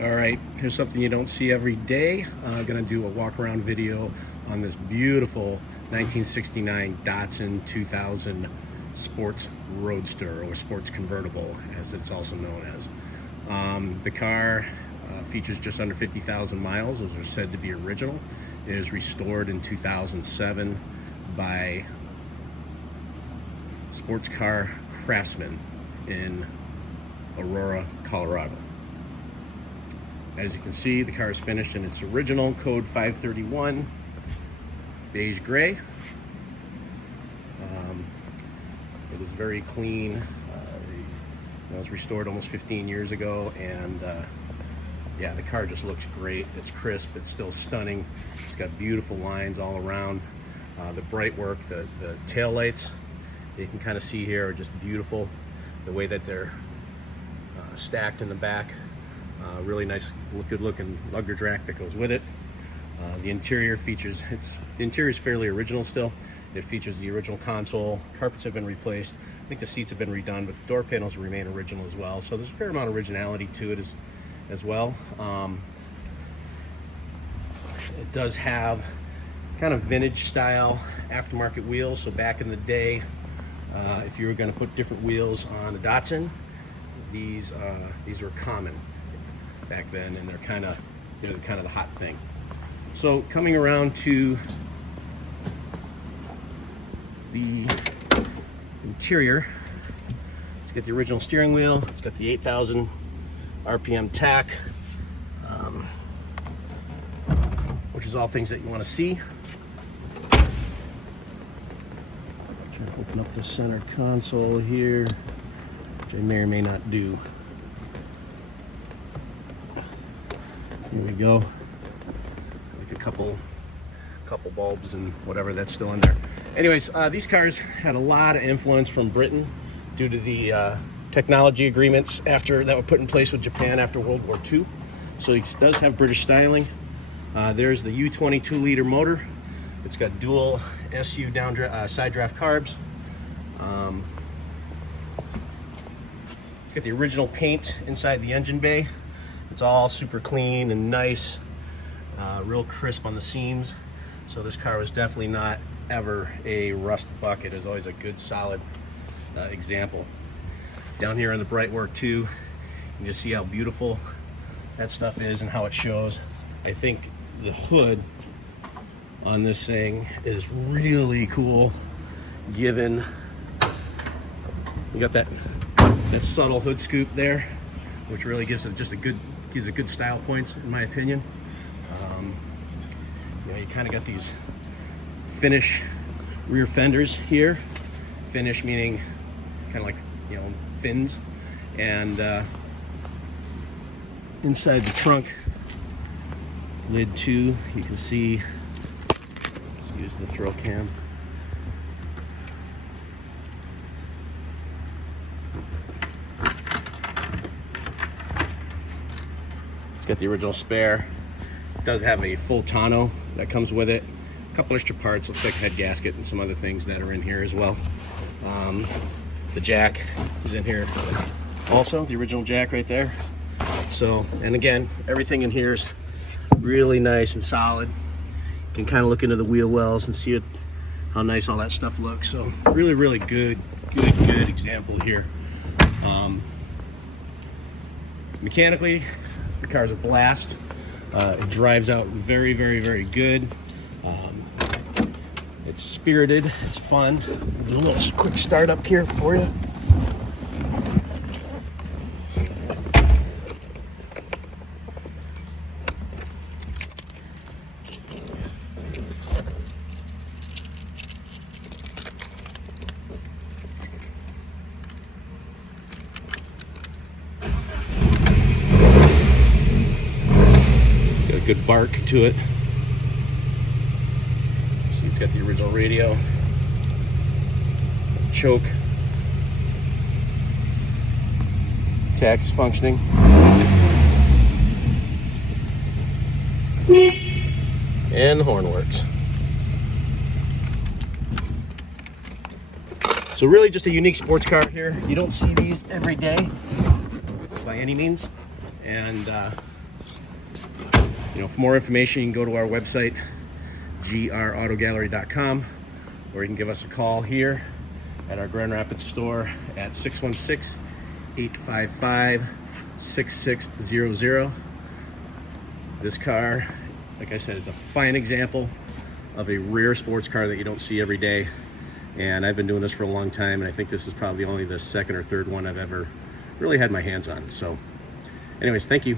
All right, here's something you don't see every day. I'm gonna do a walk around video on this beautiful 1969 Datsun 2000 sports roadster, or sports convertible as it's also known as. The car features just under 50,000 miles. Those are said to be original. It was restored in 2007 by sports car craftsmen in Aurora, Colorado. As you can see, the car is finished in its original code 531 beige gray. It is very clean. It was restored almost 15 years ago, and yeah, the car just looks great. It's crisp, it's still stunning. It's got beautiful lines all around. The bright work, the tail lights, you can kind of see here, are just beautiful. The way that they're stacked in the back. Really nice, good looking luggage rack that goes with it. The interior features, the interior is fairly original still. It features the original console. Carpets have been replaced. I think the seats have been redone, but the door panels remain original as well. So there's a fair amount of originality to it as well. It does have kind of vintage style aftermarket wheels. So back in the day, if you were going to put different wheels on a Datsun, these were common back then, and they're kind of, the hot thing. So coming around to the interior, it's got the original steering wheel. It's got the 8,000 RPM tach, which is all things that you want to see. Try to open up the center console here, which I may or may not do. Here we go. Like a couple bulbs and whatever that's still in there. Anyways, these cars had a lot of influence from Britain due to the technology agreements that were put in place with Japan after World War II. So it does have British styling. There's the U20 2-liter motor. It's got dual SU side draft carbs. It's got the original paint inside the engine bay. It's all super clean and nice, real crisp on the seams. So this car was definitely not ever a rust bucket. It's always a good solid example. Down here in the bright work too, you can just see how beautiful that stuff is and how it shows. I think the hood on this thing is really cool, given you got that subtle hood scoop there, which really gives it just gives it good style points in my opinion. You kind of got these finish rear fenders here. Finish meaning kind of like, fins. And inside the trunk lid too, you can see, let's use the throw cam. It's got the original spare. It does have a full tonneau that comes with it. A couple extra parts, looks like a head gasket and some other things that are in here as well. The jack is in here also, the original jack right there. So, and again, everything in here is really nice and solid. You can kind of look into the wheel wells and see how nice all that stuff looks. So really, really good example here. Mechanically, the car's a blast. It drives out very, very, very good. It's spirited, it's fun. Do a little quick start up here for you. Got a good bark to it. See, it's got the original radio, choke, tach is functioning, and the horn works. So really just a unique sports car here. You don't see these every day by any means, and You know, for more information, you can go to our website, grautogallery.com, or you can give us a call here at our Grand Rapids store at 616-855-6600. This car, like I said, is a fine example of a rare sports car that you don't see every day. And I've been doing this for a long time, and I think this is probably only the second or third one I've ever really had my hands on. So anyways, thank you.